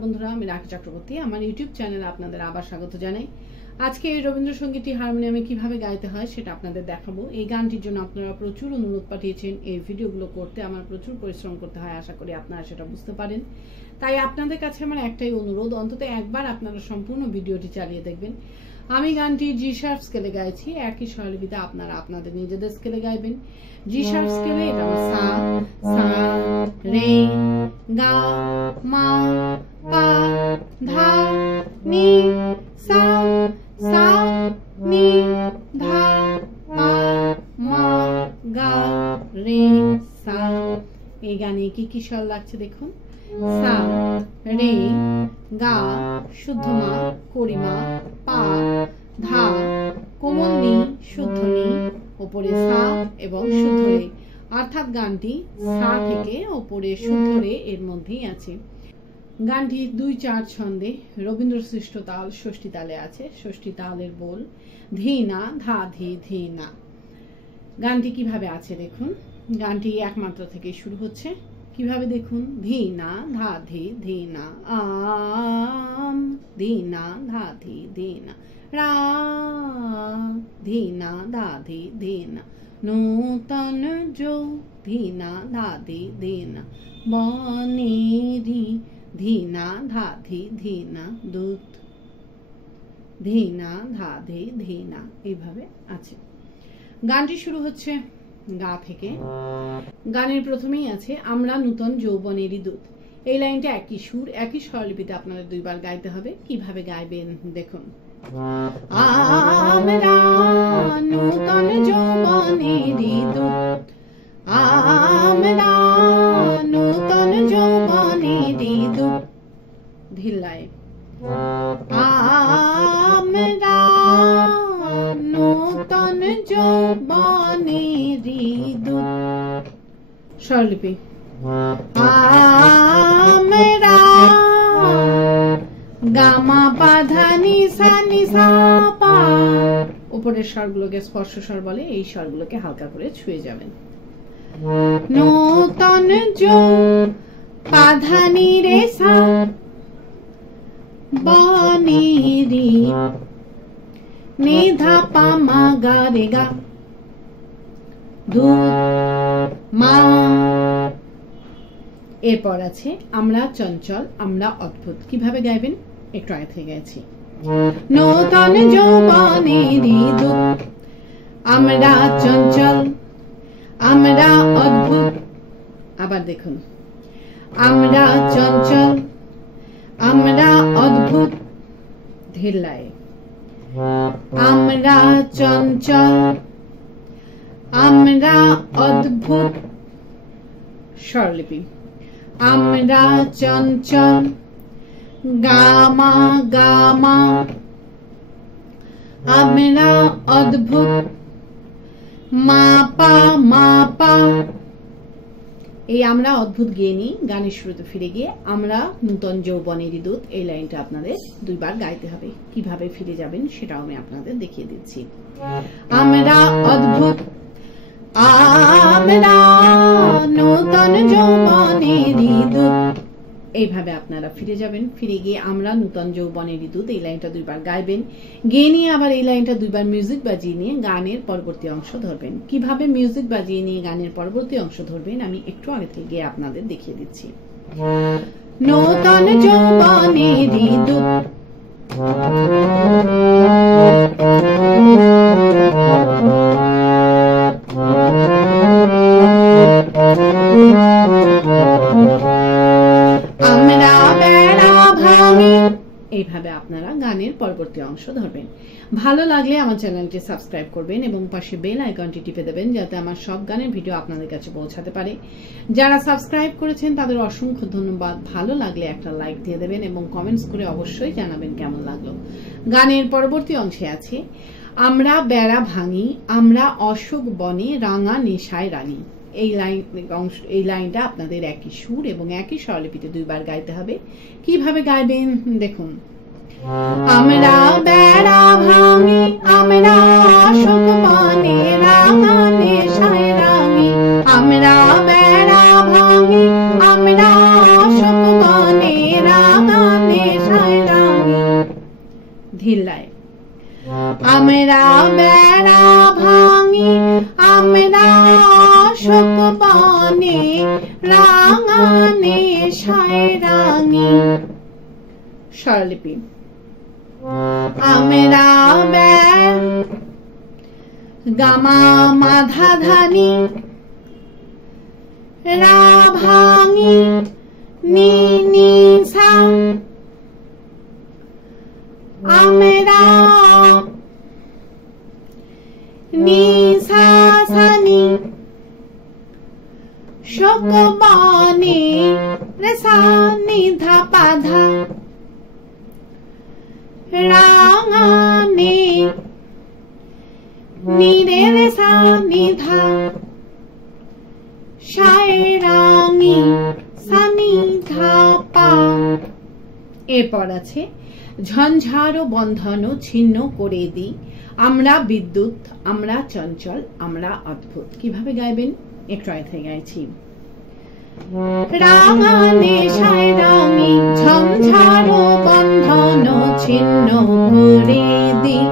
নমস্কার বন্ধুরা, আমি রাখি চক্রবর্তী আমার ইউটিউব চ্যানেলে আপনাদের আবার স্বাগত জানাই। আজকে এই রবীন্দ্রসঙ্গীতটি হারমোনিয়ামে কিভাবে গাইতে হয় সেটা আপনাদের দেখাবো। এই গানটির জন্য আপনারা প্রচুর অনুরোধ পাঠিয়েছেন। এই ভিডিওগুলো করতে আমার প্রচুর পরিশ্রম করতে হয়, আশা করি আপনারা সেটা বুঝতে পারেন। তাই আপনাদের কাছে আমার একটাই অনুরোধ, অন্তত একবার আপনারা সম্পূর্ণ ভিডিওটি চালিয়ে দেখবেন। আমি গানটি জি শার্প স্কেলে গাইছি, একই স্বরলিপিতে আপনারা আপনাদের নিজেদের স্কেলে গাইবেন। জি শার্প স্কেলে এটা সা সা রে গা মা পা ধা নি সা সা নি ধা পা মা গা রে সা। এই গানে কি কি স্বর লাগছে দেখুন। সা রে গা শুদ্ধ মা করিমা পা ধা কোমল নি শুদ্ধ নি ওপরে সা এবং শুদ্ধ রে, অর্থাৎ গানটি সা থেকে ওপরে শুদ্ধ রে এর মধ্যেই আছে। গানটি ২-৪ ছন্দে রবীন্দ্র সৃষ্ট তাল ষষ্ঠী তালে আছে। ষষ্ঠী তালের বোল ধি না ধা ধি ধি না। গানটি কিভাবে আছে দেখুন। গানটি এক মাত্রা থেকে শুরু হচ্ছে। কিভাবে দেখুন। ধি না ধা ধি ধি না আম ধি না ধা ধি ধি না রা ধি না ধা ধি ধি না নূতন যো ধি না ধা ধি ধি না বনেরি ধি না ধা ধি ধি না দুধ ধি না ধা ধি ধি না। এইভাবে আছে। গানটি শুরু হচ্ছে গা থেকে। গানের প্রথমেই আছে আমরা নূতন যৌবনেরই দূত। এই লাইনটা একই সুর একই স্বরলিপিতে আপনাদের দুইবার গাইতে হবে। কিভাবে গাইবেন দেখুন। আমরা নূতন যৌবনেরই দূত, আমরা নূতন যৌবনেরই দূত ঢিলায়। আমরা নূতন যৌবনেরই দূত স্বরলিপি। আমরা গামা পাধা নিসা নিসা পা, উপরের স্বরগুলোকে স্পর্শ স্বর বলে, এই স্বরগুলোকে হালকা করে ছুঁয়ে যাবেন। নূতন যো পাধা নি রে সা বনেরি নিধা পা মা গা রে গা দুধ মা। এরপর আছে আমরা চঞ্চল আমরা অদ্ভুত। কিভাবে গাইবেন একটু আগে থেকে গেছি। নূতন যৌবনেরই দূত, আমরা চঞ্চল আমরা অদ্ভুত। আবার দেখুন। আমরা চঞ্চল আমরা অদ্ভুত ঢিলায়। আমরা চঞ্চল আমরা অদ্ভুত স্বরলিপি। আমরা চঞ্চল গামা গামা আমরা অদ্ভুত মাপা মাপা। এই আমরা অদ্ভুত গেয়ে নিই। গানের শুরুতে ফিরে গিয়ে আমরা নূতন যৌবনেরই দূত এই লাইনটা আপনাদের দুইবার গাইতে হবে। কিভাবে ফিরে যাবেন সেটাও আমি আপনাদের দেখিয়ে দিচ্ছি। আমরা অদ্ভুত আমরা নূতন যৌবনেরই দূত, এইভাবে আপনারা ফিরে যাবেন। ফিরে গিয়ে আমরা নূতন যৌবনেরই দূত এই লাইনটা দুইবার গাইবেন। গেয়ে নিয়ে আবার এই লাইনটা দুইবার মিউজিক বাজিয়ে নিয়ে গানের পরবর্তী অংশ ধরবেন। কিভাবে মিউজিক বাজিয়ে নিয়ে গানের পরবর্তী অংশ ধরবেন আমি একটু আগে থেকে গিয়ে আপনাদের দেখিয়ে দিচ্ছি। নূতন যৌবনেরই দূত আমরা বেড়া ভাঙি। এইভাবে আপনারা গানের পরবর্তী অংশ ধরবেন। ভালো লাগলে আমার চ্যানেলটি সাবস্ক্রাইব করবেন এবং পাশে বেল আইকনটি টিপে দেবেন যাতে আমার সব গানের ভিডিও আপনাদের কাছে পৌঁছাতে পারে। যারা সাবস্ক্রাইব করেছেন তাদের অসংখ্য ধন্যবাদ। ভালো লাগলে একটা লাইক দিয়ে দেবেন এবং কমেন্টস করে অবশ্যই জানাবেন কেমন লাগলো। গানের পরবর্তী অংশে আছে আমরা বেড়া ভাঙি আমরা অশোক বনে রাঙা নেশায় রানী। এই লাইনটা আপনাদের একই সুর এবং একই স্বরলিপিতে দুইবার গাইতে হবে। কিভাবে গাইবেন দেখুন। আমরা বেড়া ভাঙি আমরা অশোক বনে রাঙা নেশায় রানী। আমরা বেড়া ভাঙি আমরা অশোক বনে রাঙা ধিল্লায়। আমরা বেড়া ভাঙি আমরা অশোক বনে রাঙানে সায়রাঙি। স্বরলিপি। আমরা গামা মাধা ধানি রা ভাঙি নি নি সা। আমরা নি সা সা নি শোক বনে রে সা নি ধা পা ধা রাঙানে নি রে রে সা নি ধা সায়রাঙি সা নি ধা পা। এরপর আছে ঝঞ্ঝারো বন্ধন ছিন্ন করে দিই আমরা বিদ্যুৎ আমরা চঞ্চল আমরা অদ্ভুত। কিভাবে গাইবেন একটু আগে গাইছি। রাঙানে সায়রাঙি ঝঞ্ঝারো বন্ধন ছিন্ন করে দিই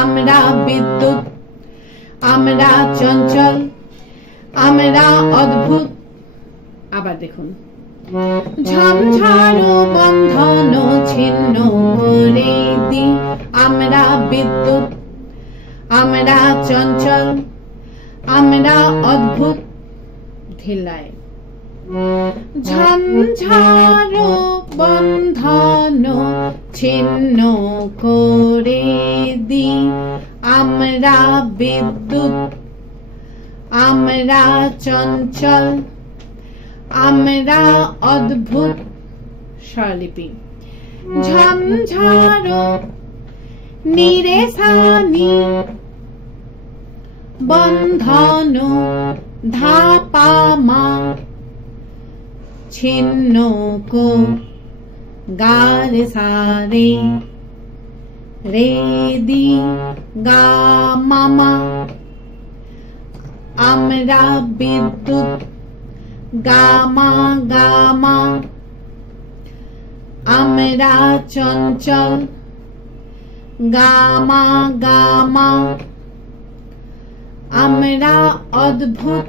আমরা বিদ্যুৎ আমরা চঞ্চল আমরা অদ্ভুত। আবার দেখুন। ঝঞ্ঝারো বন্ধন ছিন্ন করে দিই আমরা বিদ্যুৎ আমরা চঞ্চল আমরা অদ্ভুত। ধিল্লায়। ঝঞ্ঝারো বন্ধন ছিন্ন করে দিই আমরা বিদ্যুৎ আমরা চঞ্চল আমরা অদ্ভুত। স্বরলিপি। ঝঞ্ঝারো নি রে সা নি বন্ধন ধা পা মা ছিন্ন কো গা রে সা রে রে দি গা মা মা। আমরা বিদ্যুৎ গামা গামা আমরা চঞ্চল গামা গামা আমরা অদ্ভুত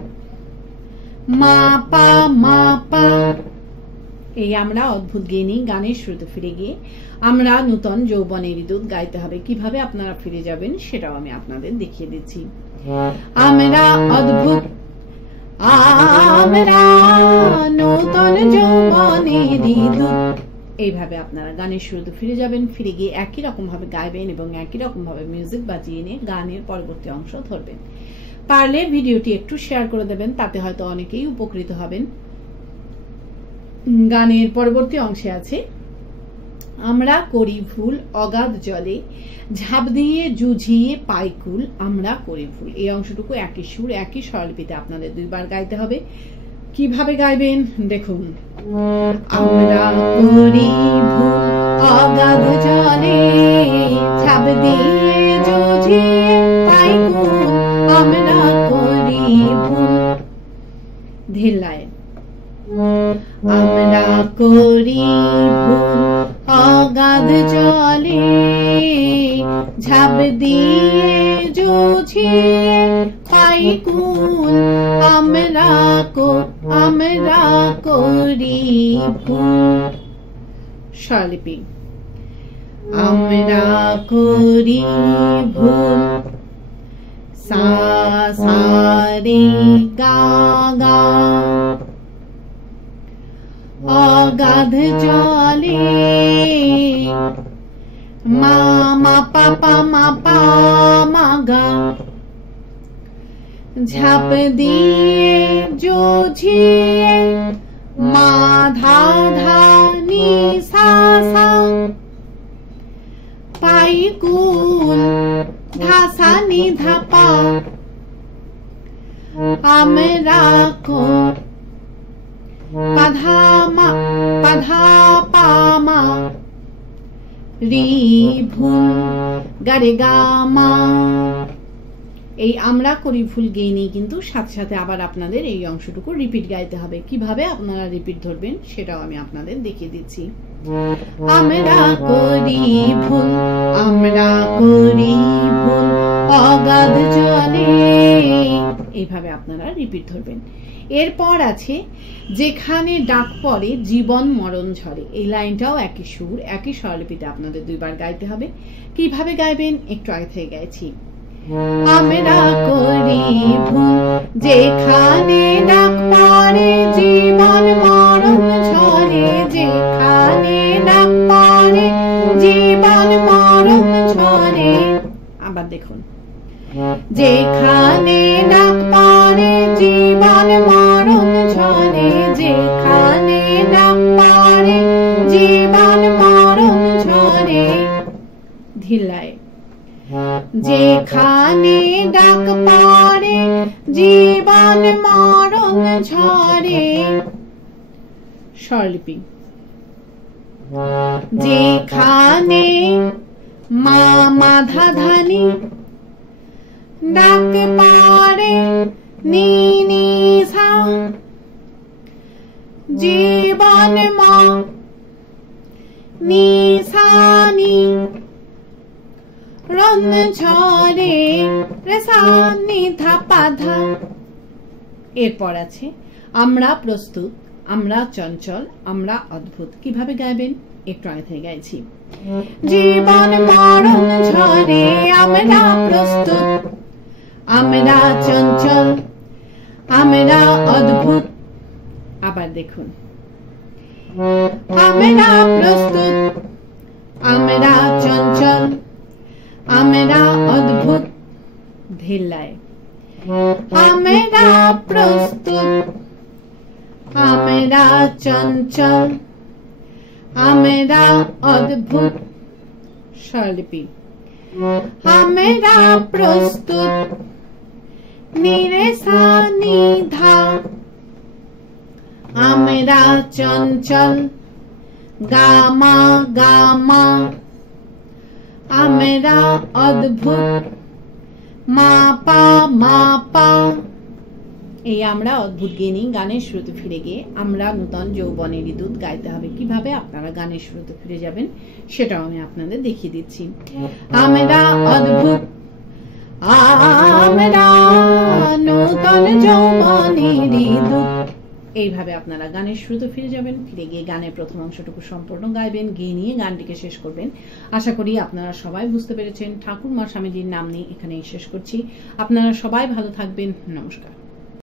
মাপা মাপা। এই আমরা অদ্ভুত গেয়ে নিই গানের শুরুতে ফিরে গিয়ে আমরা নূতন যৌবনের ইঁদুর গাইতে হবে। কিভাবে আপনারা ফিরে যাবেন সেটাও আমি আপনাদের দেখিয়ে দিচ্ছি। আমরা অদ্ভুত আমরা নূতন যৌবনের ইঁদুর। এইভাবে আপনারা গানের শুরুতে ফিরে যাবেন, ফিরে গিয়ে একই রকম ভাবে গাইবেন এবং একই রকম ভাবে মিউজিক বাজিয়ে নিয়ে গানের পরবর্তী অংশ ধরবেন। পারলে ভিডিওটি একটু শেয়ার করে দেবেন, তাতে হয়তো অনেকেই উপকৃত হবেন। গানের পরবর্তী অংশে আছে আমরা করি ভুল অগাধ জলে ঝাঁপ দিয়ে জুঝিয়ে পাইকুল আমরা করি ভুল। এই অংশটুকু একই সুর একই স্বরলিপিতে আপনাদের দুইবার গাইতে হবে। কিভাবে গাইবেন দেখুন। আমরা করি ভুল অগাধ জলে ঝাঁপ দিয়ে জুঝিয়ে পাইকুল আমরা করি ভুল। ধিল্লায়। আমরা করি ভুল অগাধ জলে ঝাঁপ দিয়ে জুঝিয়ে পাইকুল আমরা করি ভুল। স্বরলিপি। আমরা করি ভুল সা সা রে গা গা অগাধ জলে মা মা পা মা গা ঝাঁপ দিয়ে জুঝিয়ে মা ধা ধা নি সা সা পাইকুল ধা সা নি ধা পা আমরা পাধা পা মা রি ভুল গারে গা মা। এই আমরা করি ভুল গেয়ে নিয়ে কিন্তু সাথে সাথে আবার আপনাদের এই অংশটুকু রিপিট গাইতে হবে। কিভাবে আপনারা রিপিট ধরবেন সেটাও আমি আপনাদের দেখিয়ে দিচ্ছি। আমরা করি ভুল আমরা করি ভুল অগাধ জলে, এইভাবে আপনারা রিপিট ধরবেন। এরপর আছে যেখানে ডাক পড়ে জীবন মরণ ঝরে, এই লাইনটাও একই সুর একই স্বরলিপিতে আপনাদের দুইবার গাইতে হবে। কিভাবে গাইবেন একটু আগে থেকে গাইছি। আমরা করি ভুল যেখানে ডাক পড়ে জীবন মরণ ঝরে, যেখানে ডাক পড়ে জীবন মরণ ঝরে। আবার দেখুন, যেখানে ডাক পড়ে জীবন মরণ ঝরে, যেখানে ডাক পড়ে জীবন মরণ ঝরে। ধিল্লায়, যেখানে ডাক পড়ে জীবন মরণ ঝরে। স্বরলিপি, যেখানে মা মাধা ধানি ডাক পড়ে নি নি সা, জীবন মা নি সা নি রণ ঝরে রে সা নি ধা পা ধা। এরপর আছে আমরা প্রস্তুত, আমরা চঞ্চল, আমরা অদ্ভুত। কিভাবে গাইবেন একটু আগে থেকে গাইছি। জীবন মরণ ঝরে আমরা প্রস্তুত, আমরা চঞ্চল, আমরা অদ্ভুত। আবার দেখুন, আমরা প্রস্তুত, আমরা চঞ্চল, আমরা অদ্ভুত। ধিল্লায়, আমরা প্রস্তুত, আমরা চঞ্চল, আমরা অদ্ভুত। স্বরলিপি, আমরা প্রস্তুত নিরে সা নি ধা, আমরা চঞ্চল গামা গামা, আমরা অদ্ভুত মা পা মা পা। এই আমরা অদ্ভুত গেনি গানের শুরুতে ফিরে গিয়ে আমরা নূতন যৌবনের ঋতুত গাইতে হবে। কিভাবে আপনারা গানের শুরুতে ফিরে যাবেন সেটাও আমি আপনাদের দেখিয়ে দিচ্ছি। আমরা অদ্ভুত, আমরা নূতন যৌবনের ঋতুত, এইভাবে আপনারা গানের শুরুতে ফিরে যাবেন। ফিরে গিয়ে গানের প্রথম অংশটুকু সম্পূর্ণ গাইবেন, গিয়ে নিয়ে গানটিকে শেষ করবেন। আশা করি আপনারা সবাই বুঝতে পেরেছেন। ঠাকুর মা স্বামীজির নাম নিয়ে এখানেই শেষ করছি। আপনারা সবাই ভালো থাকবেন। নমস্কার।